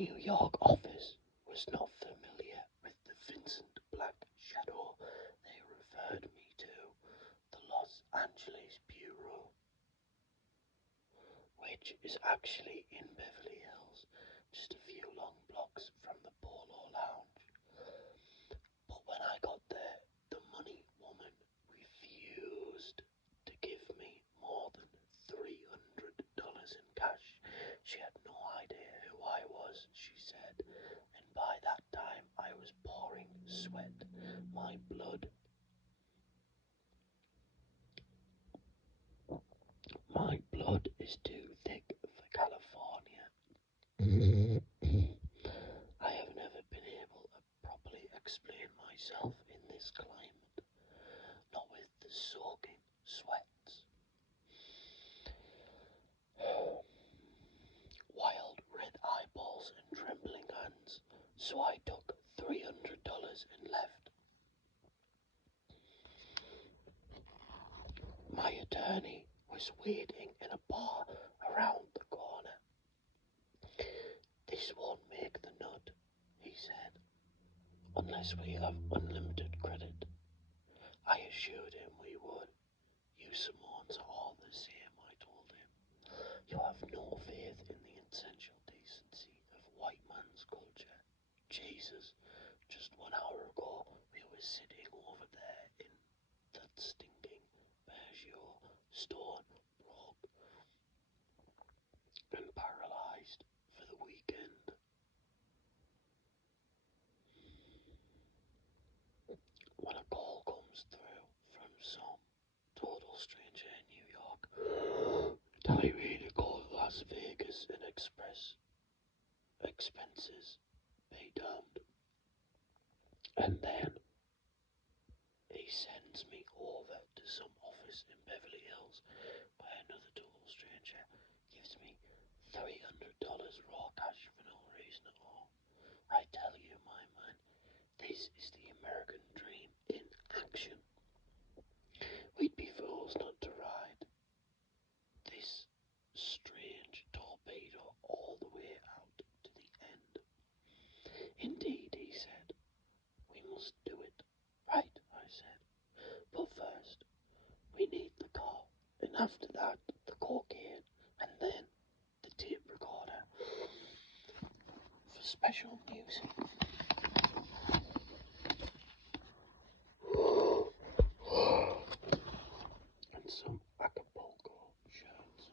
New York office was not familiar with the Vincent Black Shadow. They referred me to the Los Angeles Bureau, which is actually in Beverly Hills, just a few long blocks from the Polo Lounge. But when I got there, the money woman refused to give me more than $300 in cash. She had no idea who I was, she said, and by that time I was pouring sweat. My blood is too thick for California. I have never been able to properly explain myself in this climate, not with the soaking sweats. Wild red eyeballs and trembling hands, so I took $300 and left. My attorney was waiting in a bar around the corner. This won't make the nut, he said, unless we have unlimited credit. I assured him we would. You Samoans are all the same, I told him. You have no faith in the essential decency of white man's culture. Jesus, just 1 hour ago we were sitting over there in that stinking Peugeot, stone broke and paralysed for the weekend. When a call comes through from some total stranger in New York, telling me to go to Las Vegas and express expenses paid damned, and then he sends me over to some office in Beverly Hills where another total stranger gives me $300 raw cash for no reason at all. I tell you, my man, this is the American dream in action. We'd be fools not to ride this strange torpedo all the way out to the end. Indeed, he said, we must do it. Right, I said, but first, we need the car, and after that, the cocaine, and then the tape recorder for special music. And some Acapulco shirts.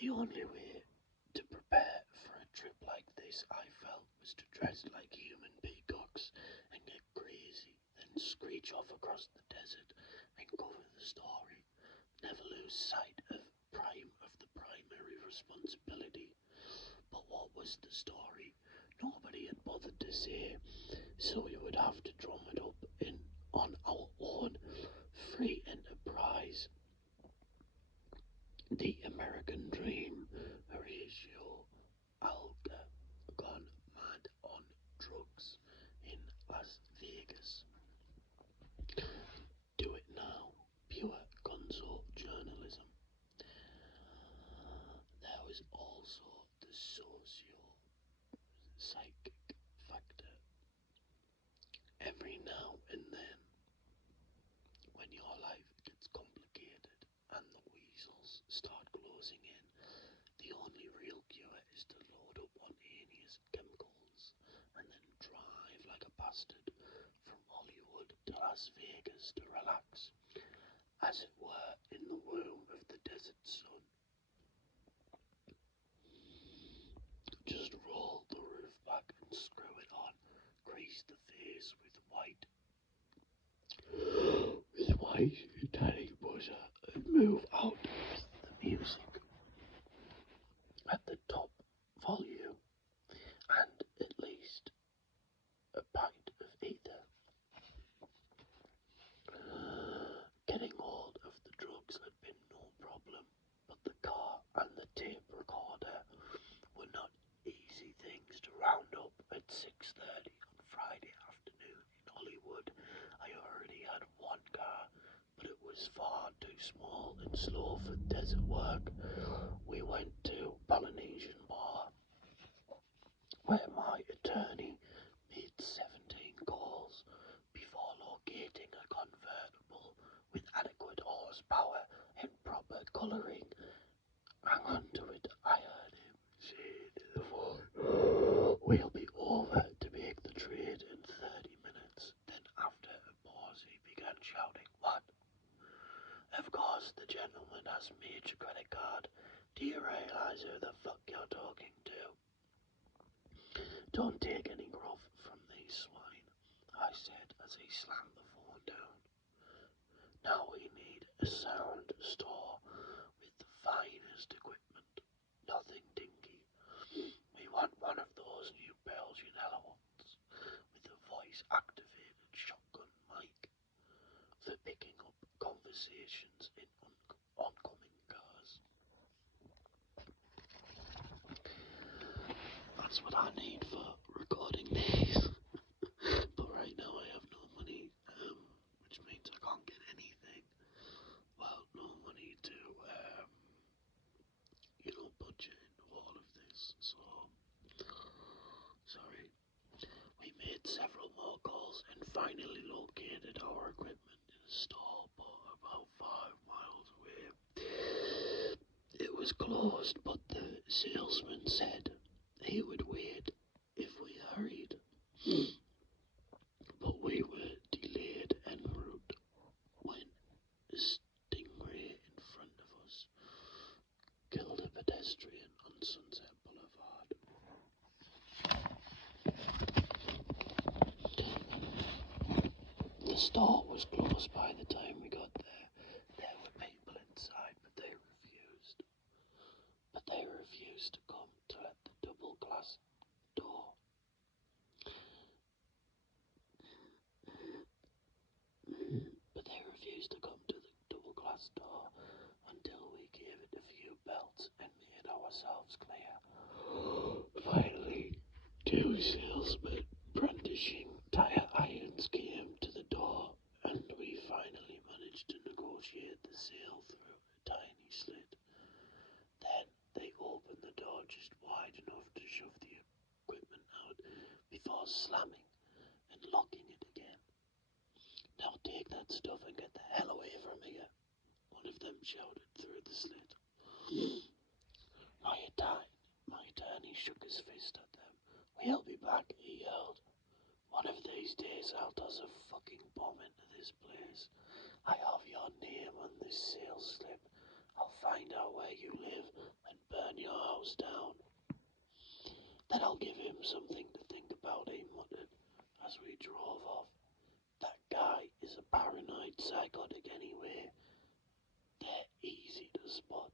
The only way to prepare for a trip like this, I felt, was to dress like human peacocks and get crazy, then screech off across the desert and cover the story. Never lose sight of the primary responsibility. But what was the story? Nobody had bothered to say, so we would have to drum it up on our own free enterprise. The American Dream, Horatio Alger, gone mad on drugs in Las Vegas. Do it now, pure gonzo journalism. There was also the socio-psychic factor. Every now and then, when your life gets complicated and the weasels start closing in, the only real cure is to load up on heinous chemicals and then drive like a bastard from Hollywood to Las Vegas to relax, as it were in the womb of the desert sun. Just roll the roof back and screw it on, grease the face with white metallic butter, and move out with the music at the top volume and at least a pint of ether. Getting hold of the drugs had been no problem, but the car and the tape recorder were not easy things to round up at 6:30 on Friday afternoon in Hollywood. I already had one car, but it was was far too small and slow for desert work, we went to Polynesian Bar, where my attorney made 17 calls before locating a convertible with adequate horsepower and proper colouring. Hang on to it, I heard him say to the phone. We'll be over to make the trade in 30 minutes. Then after a pause he began shouting, "What? Of course the gentleman has a major credit card. Do you realise who the fuck you're talking to? Don't take any gruff from these swine," I said as he slammed the phone down. "Now we need a sound store with the finest equipment. Nothing dinky. We want one of those new Belgian ones with a voice-activated shotgun mic for picking up conversations in oncoming cars." That's what I need for recording these. But right now I have no money, which means I can't get anything. Well, no money to, budget into all of this, so sorry. We made several more calls and finally located our equipment in a store about 5 miles away. It was closed, but the salesman said he would wait if we hurried. But we were delayed en route when a stingray in front of us killed a pedestrian on Sunset Boulevard. The store was closed by the time we got there. There were people inside, but they refused. To come to let the double glass door. Until we gave it a few belts and made ourselves clear. Finally, 2 salesmen brandishing tire irons came to the door, and we finally managed to negotiate the sale through a tiny slit. Then they opened the door just wide enough to shove the equipment out before slamming and locking it again. "Now take that stuff and get the hell away from here," one of them shouted through the slit. My attorney shook his fist at them. "We'll be back," he yelled. "One of these days I'll toss a fucking bomb into this place. I have your name on this sales slip. I'll find out where you live and burn your house down." "Then I'll give him something to think about," he muttered as we drove off. "That guy is a paranoid psychotic anyway. They're easy to spot."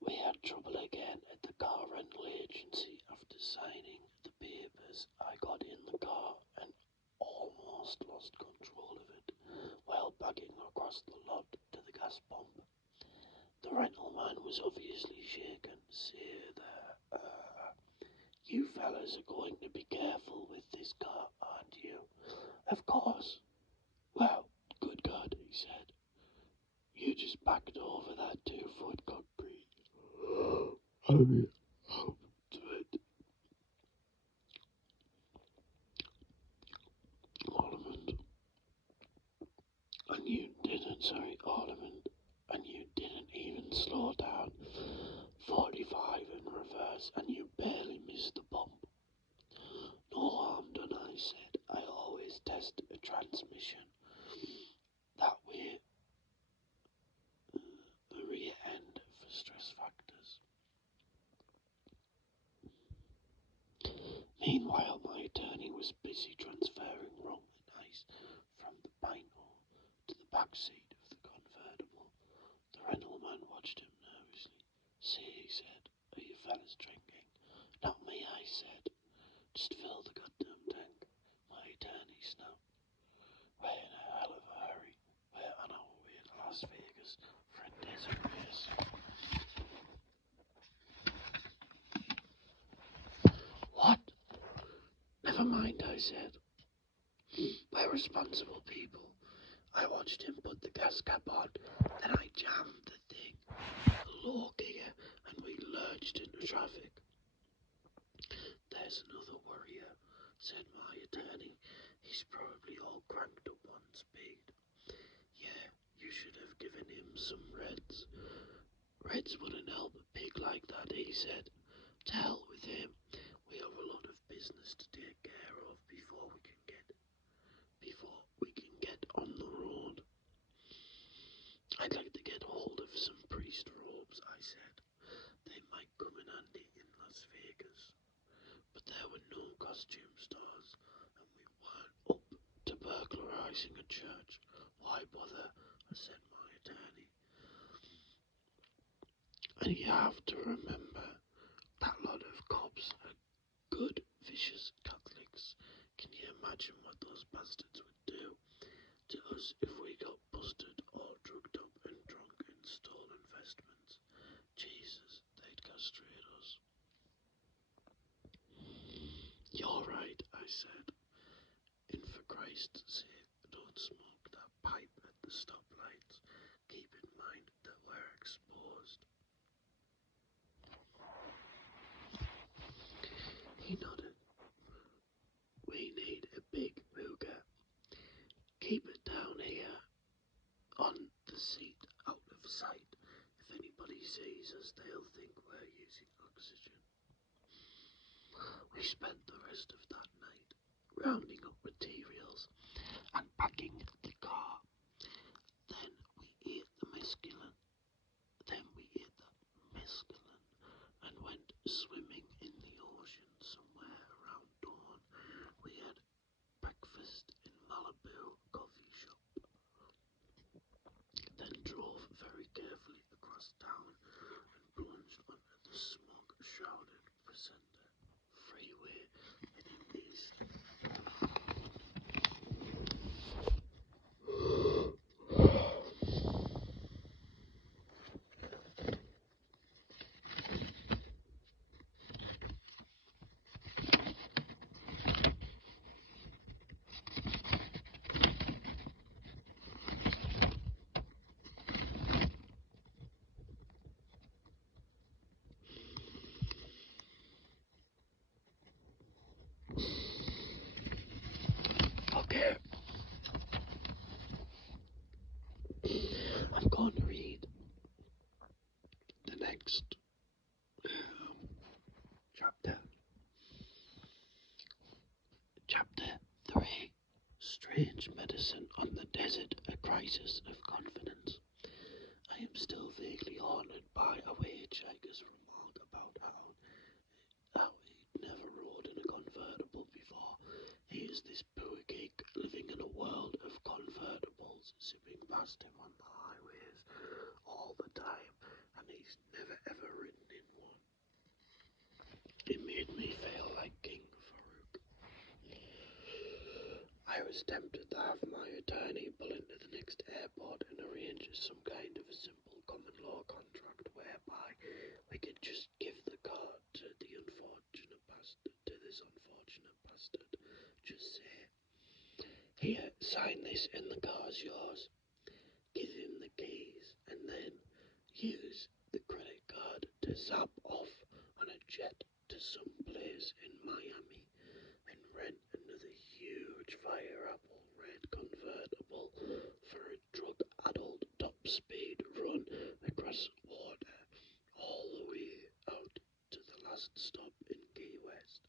We had trouble again at the car rental agency. After signing the papers, I got in the car and almost lost control of it while backing across the lot to the gas pump. The rental man was obviously shaken. "Say there, you fellas are going to be careful with this car, aren't you?" "Of course." "Well, good God," he said. "You just backed over that 2-foot concrete. I mean, up to it. Ornament. And you didn't even slow down. 45 in reverse, and you barely missed the bump." "No harm done," I said. "I always test a transmission. That way, the rear end for stress factors." Meanwhile, my attorney was busy transferring rolling ice from the pinehole to the back seat of the convertible. The rental man watched him nervously. "See," he said, "are you fellas drinking?" "Not me," I said. "Just fill the goddamn tank." My attorney snapped. "We're in a hell of a hurry. We're on our way to Las Vegas for a desert race." "What?" "Never mind," I said. We're responsible people. I watched him put the gas cap on, then I jammed the thing, low gear, and we lurched into traffic. There's another worrier, said my attorney. He's probably all cranked up on speed. Yeah, you should have given him some reds. Reds wouldn't help a pig like that, he said. To hell with him. We have a lot of business to take care of before we can get on the road. I'd like to get hold of some priest robes, I said. They might come in handy in Las Vegas. But there were no costume stores, and we weren't up to burglarizing a church. Why bother? Said my attorney. And you have to remember that lot of cops are good, vicious Catholics. Can you imagine what those bastards would do to us if we got busted all drugged up and drunk and stole investments? Jesus, they'd castrate us. You're right, I said. And for Christ's sake, don't smoke that pipe at the stoplights. Keep in mind that we're exposed. He nodded. We need a big hookah. Keep it down here on the seat, out of sight. If anybody sees us, they'll think we're using oxygen. We spent the rest of that night rounding up materials and packing the car. Then we ate the mescaline. And went swimming in the ocean somewhere around dawn. We had breakfast in Malibu coffee shop. Then drove very carefully across town and plunged onto the smoke-shrouded Presenter freeway heading east. Okay, I'm going to read the next chapter. Chapter 3. Strange Medicine on the Desert, a Crisis of Confidence. I am still vaguely haunted by a hitchhiker's remark about how he'd never rode in a convertible before. He is this poor geek living in a world of convertibles zipping past him on the highways all the time, and he's never ever ridden in one. It made me feel like King Farouk. I was tempted to have my attorney pull into the next airport and arrange some kind of simple common law contract whereby we could just give the car to this unfortunate bastard. Just say, here, sign this and the car's yours. Give him the keys and then use the credit card to zap off on a jet to some place in Miami and rent another huge fire apple red convertible for a drug-addled top-speed run across water all the way out to the last stop in Key West,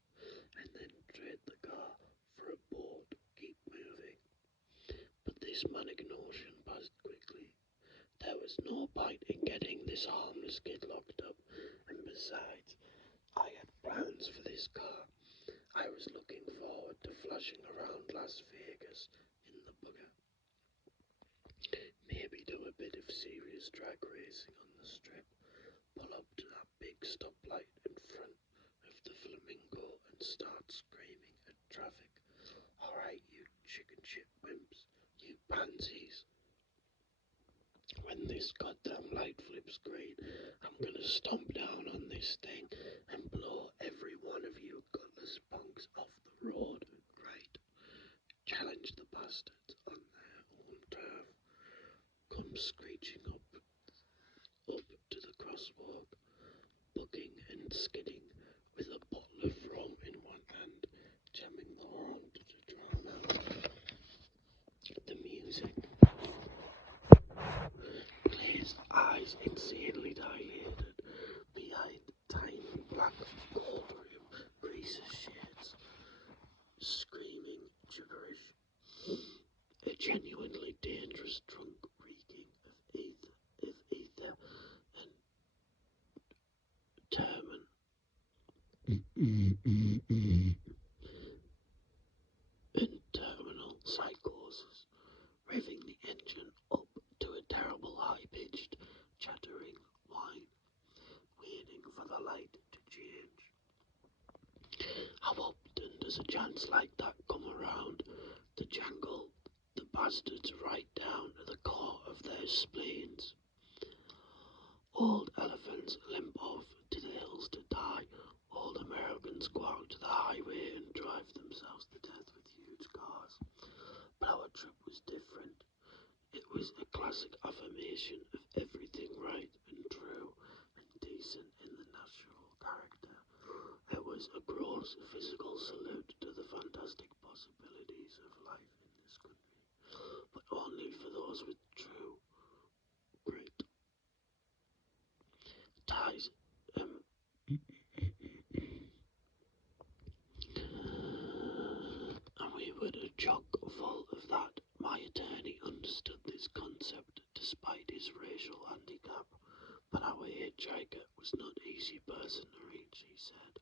and then trade the car for a boat. Keep moving. But this manic notion passed quickly. There was no point in getting this harmless kid locked up, and besides, I had plans for this car. I was looking forward to flashing around Las Vegas in the bugger. Maybe do a bit of serious drag racing on the strip, pull up to that big stoplight in front of the Flamingo and start screaming at traffic. Alright, you chicken shit wimps, you pansies. When this goddamn light flips green, I'm gonna stomp down on this thing and blow every one of you gutless punks off the road. Right? Challenge bastards on their own turf come screeching up to the crosswalk, bucking and skidding with a bottle of rum in one hand, jamming the horn to drown out the music. Claire's eyes insanely dilated behind tiny black gold-rim creases shades, screaming gibberish. A genuinely dangerous drunk reeking of ether and termin. and terminal psychosis, revving the engine up to a terrible high-pitched, chattering whine, waiting for the light to change. How often does a chance like that come around to jangle the bastards right down to the core of their spleens? Old elephants limp off to the hills to die. Old Americans go out to the highway and drive themselves to death with huge cars. But our trip was different. It was a classic affirmation of everything right and true and decent in the natural character. It was a gross physical salute to the fantastic possibilities of life in this country, but only for those with true grit. Ties. And we were chock full of that. My attorney understood this concept despite his racial handicap, but our hitchhiker was not an easy person to reach, he said.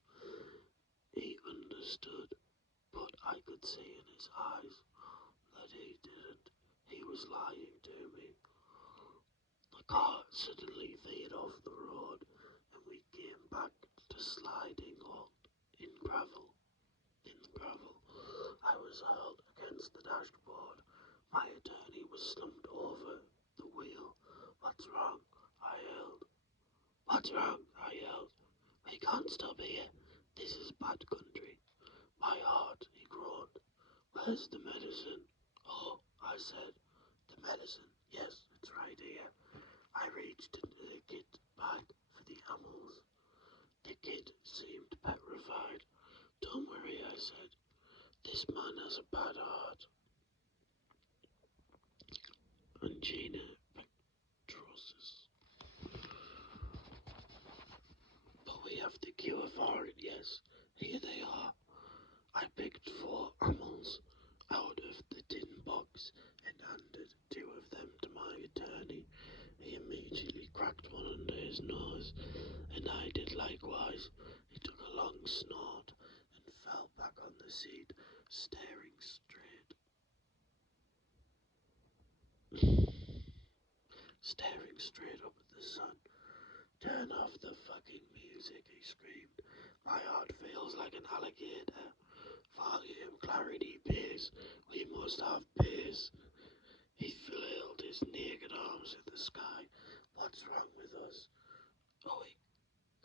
He understood, but I could see in his eyes that he didn't. He was lying to me. The car suddenly veered off the road, and we came back to sliding halt in gravel. I was hurled against the dashboard. My attorney was slumped over the wheel. What's wrong? I yelled. What's wrong? I yelled. We can't stop here. This is bad country. My heart, he groaned. Where's the medicine? Oh, I said. The medicine? Yes, it's right here. I reached into the kit bag for the amyls. The kid seemed petrified. Don't worry, I said. This man has a bad heart. Angina pectoris. But we have the cure for it, yes. Here they are. I picked 4 amyls out of the tin box and handed 2 of them to my attorney. He immediately cracked one under his nose, and I did likewise. He took a long snort and fell back on the seat, staring straight up at the sun. Turn off the fucking music, he screamed. My heart feels like an alligator. Volume, clarity, bass. We must have bass. He flailed his naked arms at the sky. What's wrong with us? Oh, we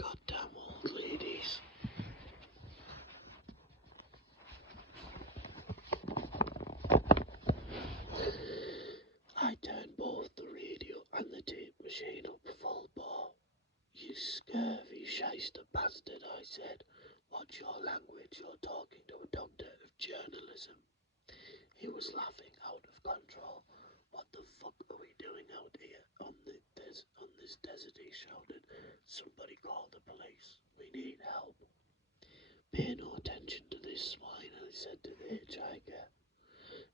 goddamn old ladies. I turned both the radio and the tape machine up full bore. You scurvy shyster bastard, I said. What's your language? You're talking to a doctor of journalism. He was laughing out of control. What the fuck are we doing out here on this desert, he shouted. Somebody call the police. We need help. Pay no attention to this swine, I said to the hitchhiker.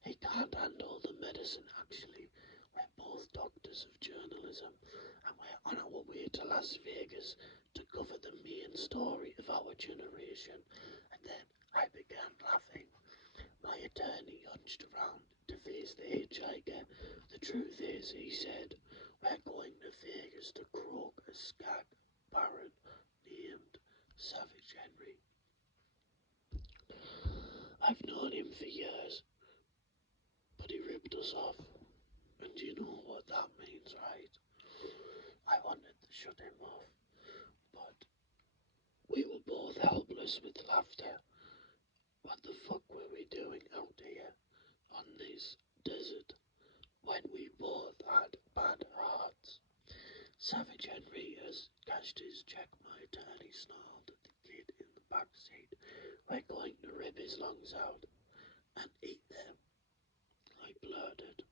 He can't handle the medicine, actually. We're both doctors of journalism, and we're on our way to Las Vegas to cover the main story of our generation. And then I began laughing. My attorney hunched around to face the hitchhiker. The truth is, he said, we're going to Vegas to croak a skag baron named Savage Henry. I've known him for years, but he ripped us off. And you know what that means, right? I wanted to shut him off, but we were both helpless with laughter. What the fuck were we doing out here on this this desert when we both had bad hearts. Savage Henry has cashed his check, my attorney snarled at the kid in the back seat. We're going to rip his lungs out and eat them, I blurted.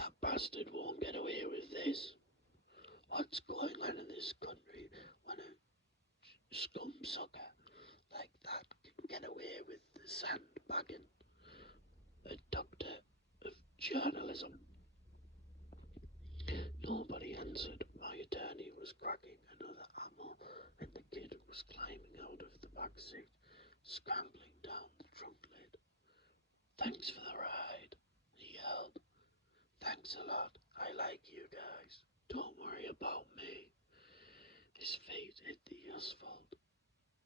That bastard won't get away with this. What's going on in this country when a scumsucker like that can get away with the sandbagging? A doctor of journalism. Nobody answered. My attorney was cracking another ammo, and the kid was climbing out of the back seat, scrambling down the trunk lid. Thanks for the ride, he yelled. Thanks a lot. I like you guys. Don't worry about me. His feet hit the asphalt,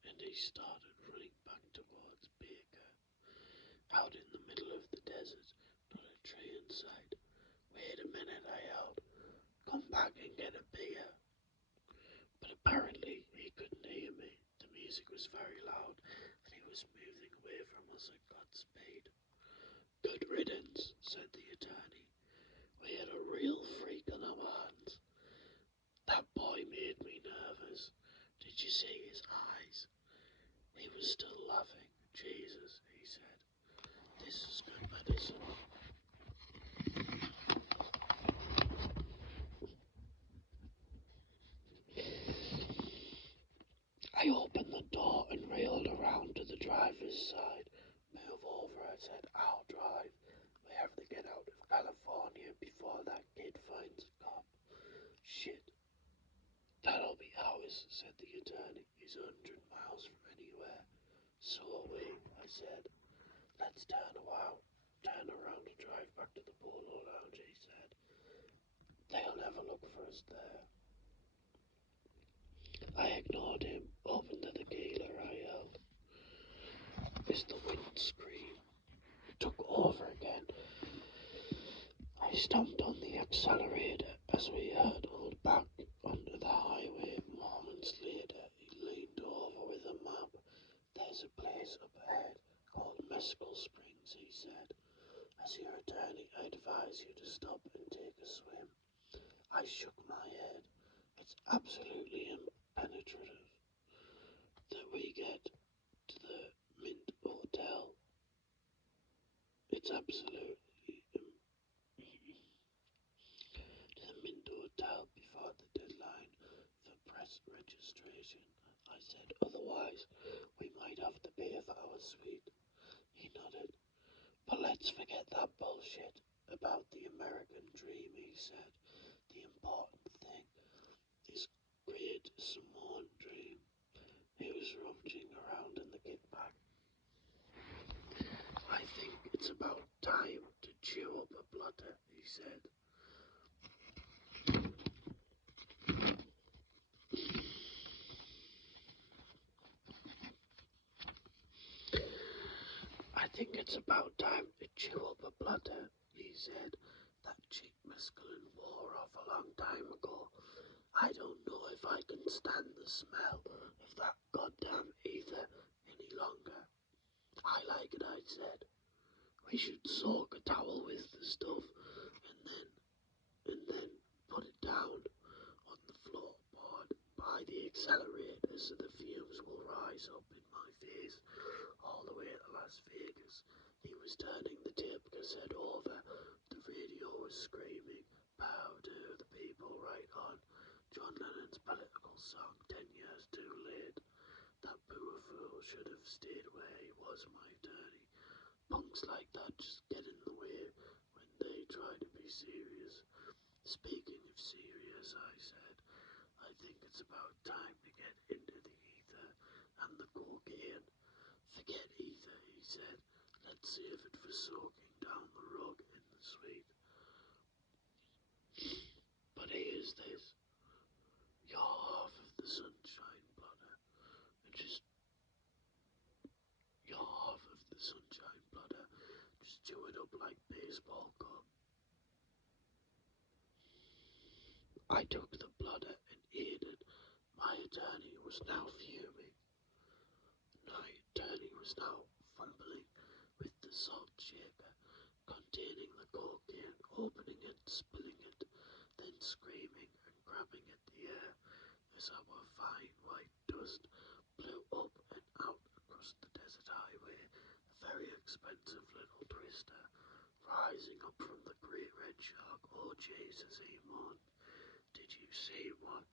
and he started running back towards Baker. Out in the middle of the desert, not a tree in sight. Wait a minute, I yelled. Come back and get a beer. But apparently he couldn't hear me. The music was very loud, and he was moving away from us at Godspeed. Good riddance, said the attorney. We had a real freak on our hands. That boy made me nervous. Did you see his eyes? He was still laughing. Jesus, he said. This is good medicine. I opened the door and reeled around to the driver's side. Move over, I said. I'll drive. We have to get out of California before that kid finds a cop. Shit. That'll be hours, said the attorney. He's 100 miles from anywhere. So are we, I said. Let's turn around and drive back to the Polo Lounge, he said. They'll never look for us there. I ignored him, opened to the dealer, I yelled. As the windscreen took over again, I stomped on the accelerator as we hurtled back onto the highway. Moments later, he leaned over with a map. There's a place up ahead called Mescal Springs, he said. As your attorney, I advise you to stop and take a swim. I shook my head. It's absolutely impenetrative that we get to the Mint Hotel. It's absolutely to the Mint Hotel before the deadline for press registration, I said. Otherwise, we might have to pay for our suite. He nodded. But let's forget that bullshit about the American dream, he said. The important thing is create a Samoan dream. He was rummaging around in the kit bag. I think it's about time to chew up a blotter, he said. I think it's about time to chew up a blotter, he said. That cheap mescaline wore off a long time ago. I don't know if I can stand the smell of that goddamn ether any longer. I like it, I said. We should soak a towel with the stuff and then put it down on the floorboard by the accelerator so the fumes will rise up in my face all the way to Las Vegas. He was turning the tape cassette over. The radio was screaming, "Pow to the people, right on." John Lennon's political song, 10 years too late. That poor fool should have stayed where he was, my attorney. Punks like that just get in the way when they try to be serious. Speaking of serious, I said, I think it's about time to get into the ether and the cocaine. Forget ether, he said. Let's save it for soaking down the rug in the suite. But here's this. You're half of the sunshine blotter. You're half of the sunshine blotter. Just chew it up like baseball gum. I took the blotter and ate it. My attorney was now fuming. My attorney was now fumbling with the the salt shaker containing the cocaine, opening it, spilling it, then screaming and grabbing at the air as our fine white dust blew up and out across the desert highway, a very expensive little twister, rising up from the great red shark. Oh Jesus, he moaned. Did you see what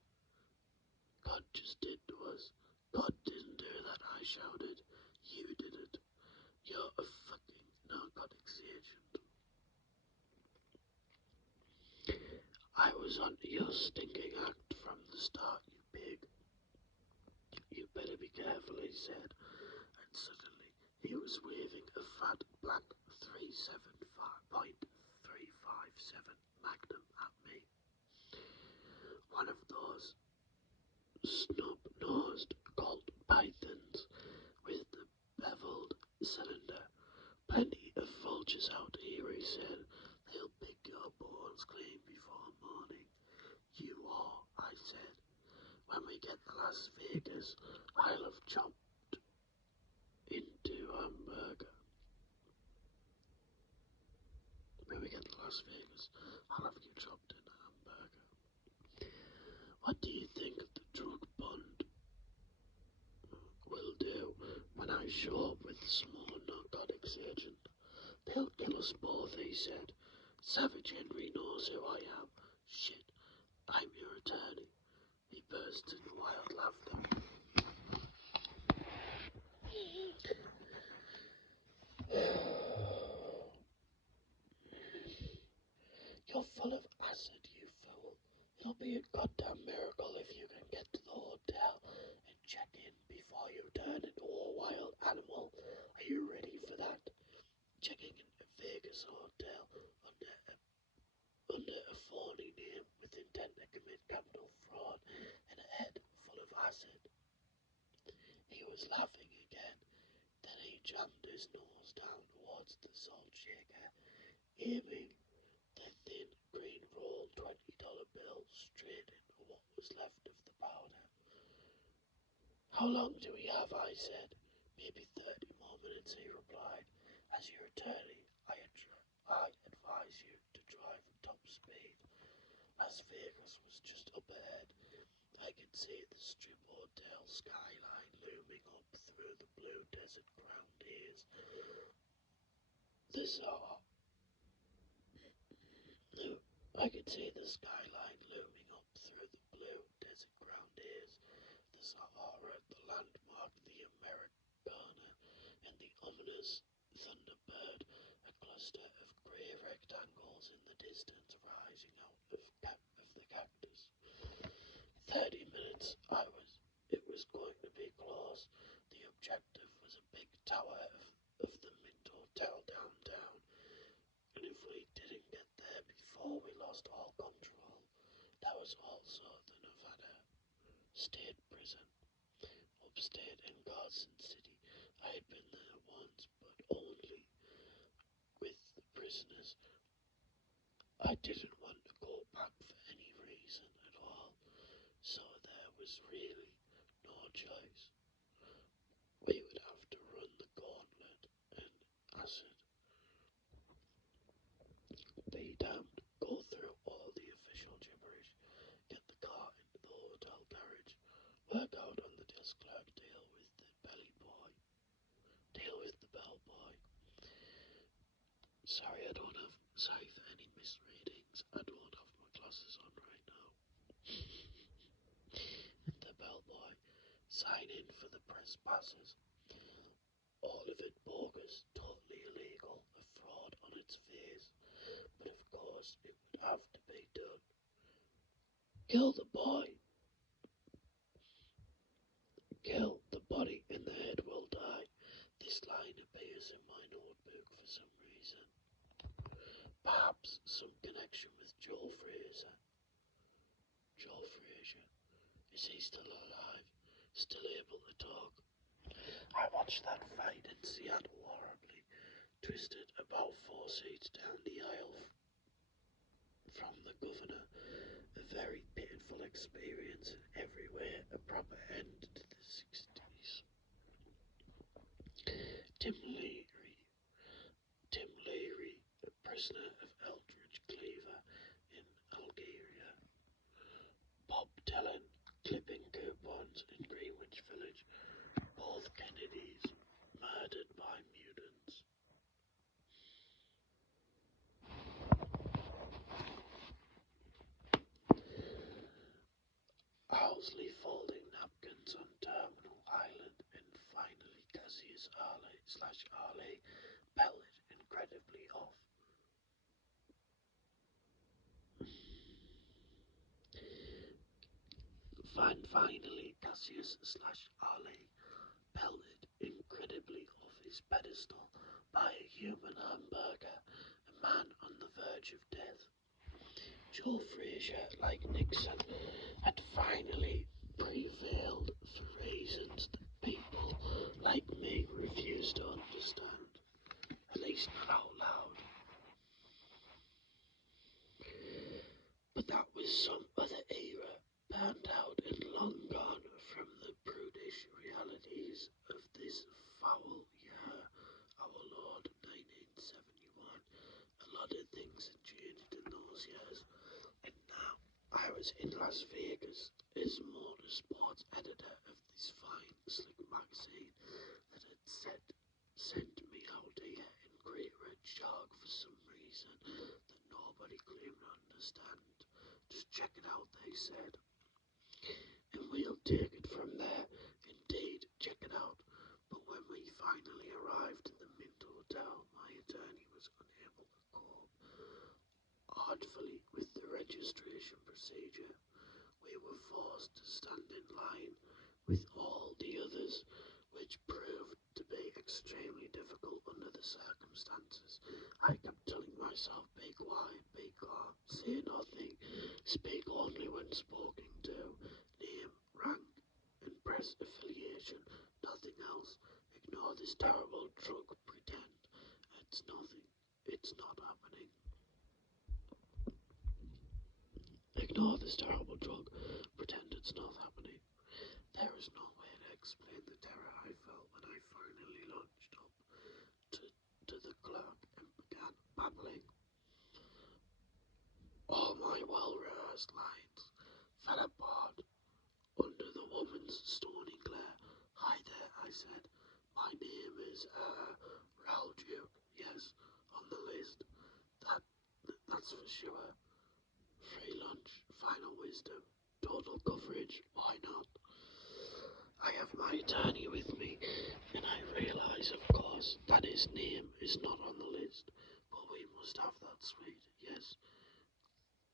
God just did to us? God didn't do that, I shouted. You did it. You're a fucking narcotics agent. I was on your stinking act from the start, you pig. You better be careful, he said, and suddenly he was waving a fat black 375.357 Magnum at me. One of those snub-nosed gold pythons with the beveled cylinder. Plenty of vultures out here, he said. They'll pick your bones clean before morning. You are, I said. When we get to Las Vegas, I'll have chopped into hamburger. When we get to Las Vegas, I'll have you chopped in a hamburger. What do you think the drug bond will do when I show up with some more narcotics agent? They'll kill us both, he said. Savage Henry knows who I am. Shit, I'm your attorney. He burst into wild laughter. You're full of acid, you fool. It'll be a goddamn miracle if you can get to the hotel and check in before you turn into a wild animal. Are you ready for that? Checking into a Vegas hotel under a phony name with intent to commit capital fraud and a head full of acid. He was laughing again. Then he jammed his nose down towards the salt shaker, aiming the thin green rolled $20 bill straight into what was left of the powder. How long do we have? I said. Maybe 30 more minutes, he replied. As your attorney, I advise you to drive at top speed. Las Vegas was just up ahead. I could see the Strip Hotel skyline looming up through the blue desert ground haze. I could see the skyline looming up through the blue desert ground haze. The Sahara, the landmark, the Americana, and the ominous Thunderbird, a cluster of grey rectangles in the distance rising out of the cactus. 30 minutes, it was going to be close. The objective was a big tower of the Mint Hotel downtown, and if we didn't get there before we lost all control, that was also the Nevada State Prison, upstate in Carson City. I had been there once, but only with the prisoners. I didn't want to go back for any reason at all, so there was really no choice. We would have to run the gauntlet and acid. Be damned, go through all the official gibberish, get the car into the hotel garage, work out on the desk clerk, deal with the bellboy. Sorry for any misreadings, I don't have my glasses on right now. The bellboy, sign in for the press passes. All of it bogus, totally illegal, a fraud on its face, but of course it would have to be done. Kill the boy. Kill the body and the head will die. This line appears in my notebook for some reason. Perhaps some connection with Joel Fraser. Joel Fraser. Is he still alive? Still able to talk? I watched that fight in Seattle horribly, twisted about 4 seats down the aisle from the governor. A very painful experience in every way, a proper end to the 60s. Dimly Cassius/Arley pelted incredibly off. Finally, Cassius/Arley pelted incredibly off his pedestal by a human hamburger, a man on the verge of death. Joe Frazier, like Nixon, had finally prevailed for reasons that people like me refuse to understand, at least not out loud. But that was some other era, burned out and long gone from the brutish realities of this foul year, our Lord 1971. A lot of things had changed in those years, and now I was in Las Vegas as motorsports editor of this fine, slick magazine that had sent me out here in Great Red Shark for some reason that nobody claimed to understand. Just check it out, they said, and we'll take it from there. Indeed, check it out. But when we finally arrived in the Mint Hotel, my attorney was unable to cope artfully with the registration procedure. We were forced to stand in line with all the others, which proved to be extremely difficult under the circumstances. I kept telling myself, be quiet, be calm, say nothing, speak only when spoken to, name, rank, and press affiliation, nothing else. Ignore this terrible drug, pretend it's nothing, it's not happening. Ignore this terrible drug, pretend it's not happening. There is no way to explain the terror I felt when I finally launched up to the clerk and began babbling. All my well-rehearsed lines fell apart under the woman's stony glare. Hi there, I said. My name is, Raoul Duke. Yes, on the list. That's for sure. Free lunch, final wisdom, total coverage, why not? I have my attorney with me, and I realise, of course, that his name is not on the list, but we must have that suite, yes.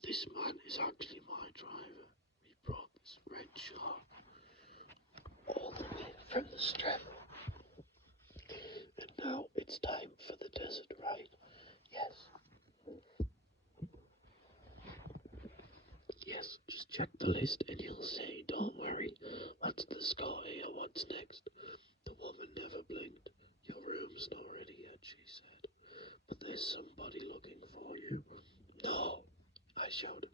This man is actually my driver. We brought this red shark all the way from the strip. And now it's time for the desert ride. Yes, just check the list and he'll say, don't worry, what's the score here, what's next? The woman never blinked. Your room's not ready yet, she said, but there's somebody looking for you. No, I shouted.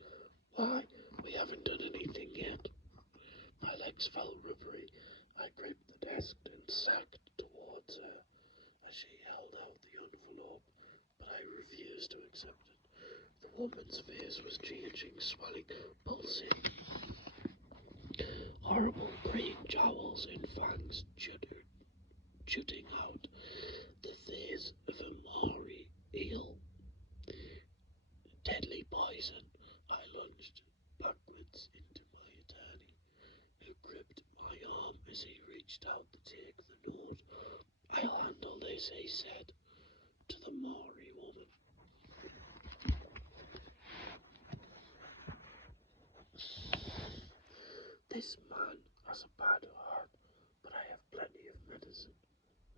Why? We haven't done anything yet. My legs felt rubbery. I gripped the desk and sagged towards her as she held out the envelope, but I refused to accept it. The woman's face was changing, swelling, pulsing. Horrible green jowls and fangs jutting out. The face of a Maori eel. Deadly poison. I lunged backwards into my attorney, who gripped my arm as he reached out to take the note. I'll handle this, he said to the Maori woman. This man has a bad heart, but I have plenty of medicine.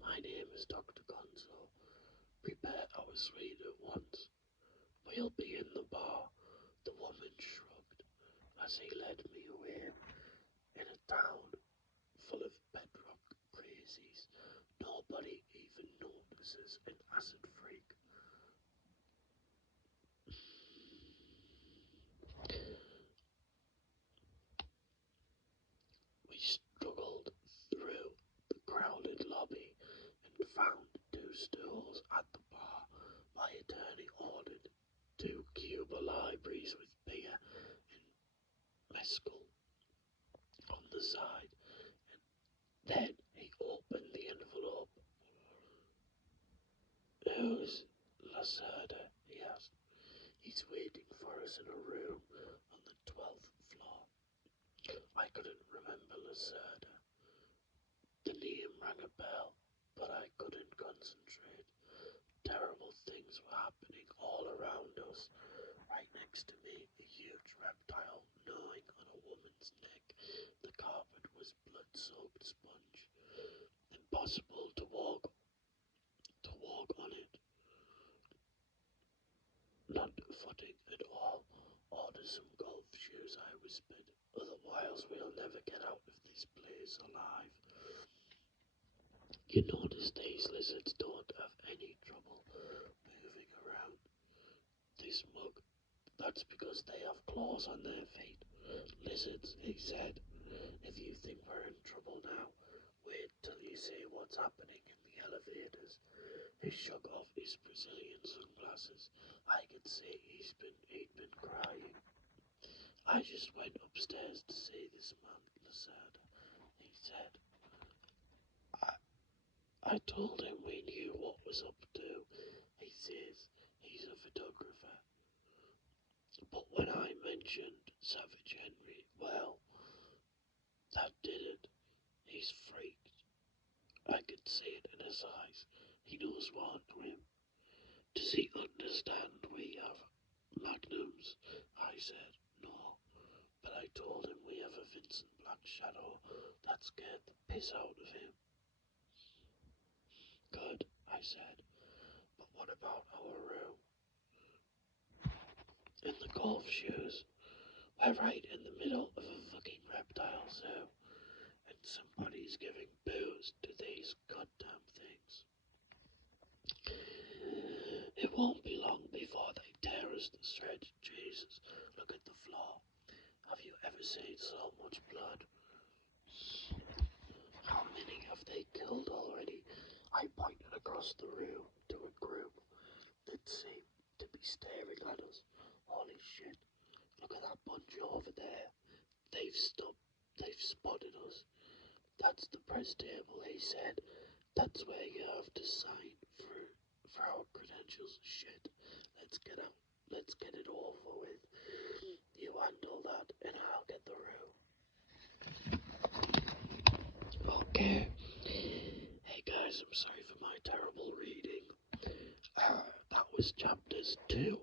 My name is Dr. Gonzo. Prepare our suite at once. We'll be in the bar. The woman shrugged as he led me away. In a town full of bedrock crazies, nobody even notices an acid freak. We struggled through the crowded lobby and found 2 stools at the bar. My attorney ordered 2 Cuba libraries with beer and mescal on the side, and then he opened the envelope. Who's Lacerda? He asked. He's waiting for us in a room on the 12th floor. I couldn't remember Lacerda. The name rang a bell, but I couldn't sponge. Impossible to walk on it. Not footing at all. Order some golf shoes, I whispered. Otherwise we'll never get out of this place alive. You notice these lizards don't have any trouble moving around. This mug, that's because they have claws on their feet. Lizards, he said. If you think we're in trouble now, wait till you see what's happening in the elevators. He shook off his Brazilian sunglasses. I could see he'd been crying. I just went upstairs to see this man, Lacerda, he said. I told him we knew what was up to. He says he's a photographer. But when I mentioned Savage Henry, well, that did it. He's freaked. I could see it in his eyes. He knows what to him. Does he understand we have magnums? I said, no. But I told him we have a Vincent Black Shadow that scared the piss out of him. Good, I said. But what about our room? In the golf shoes. We're right in the middle of a fucking reptile zoo. And somebody's giving booze to these goddamn things. It won't be long before they tear us to shreds. Jesus, look at the floor. Have you ever seen so much blood? How many have they killed already? I pointed across the room to a group that seemed to be staring at us. Holy shit, look at that bunch over there. They've spotted us. That's the press table, he said. That's where you have to sign for our credentials. Shit, let's get out. Let's get it over with. You handle that and I'll get the room. Okay. Hey guys, I'm sorry for my terrible reading. That was chapters 2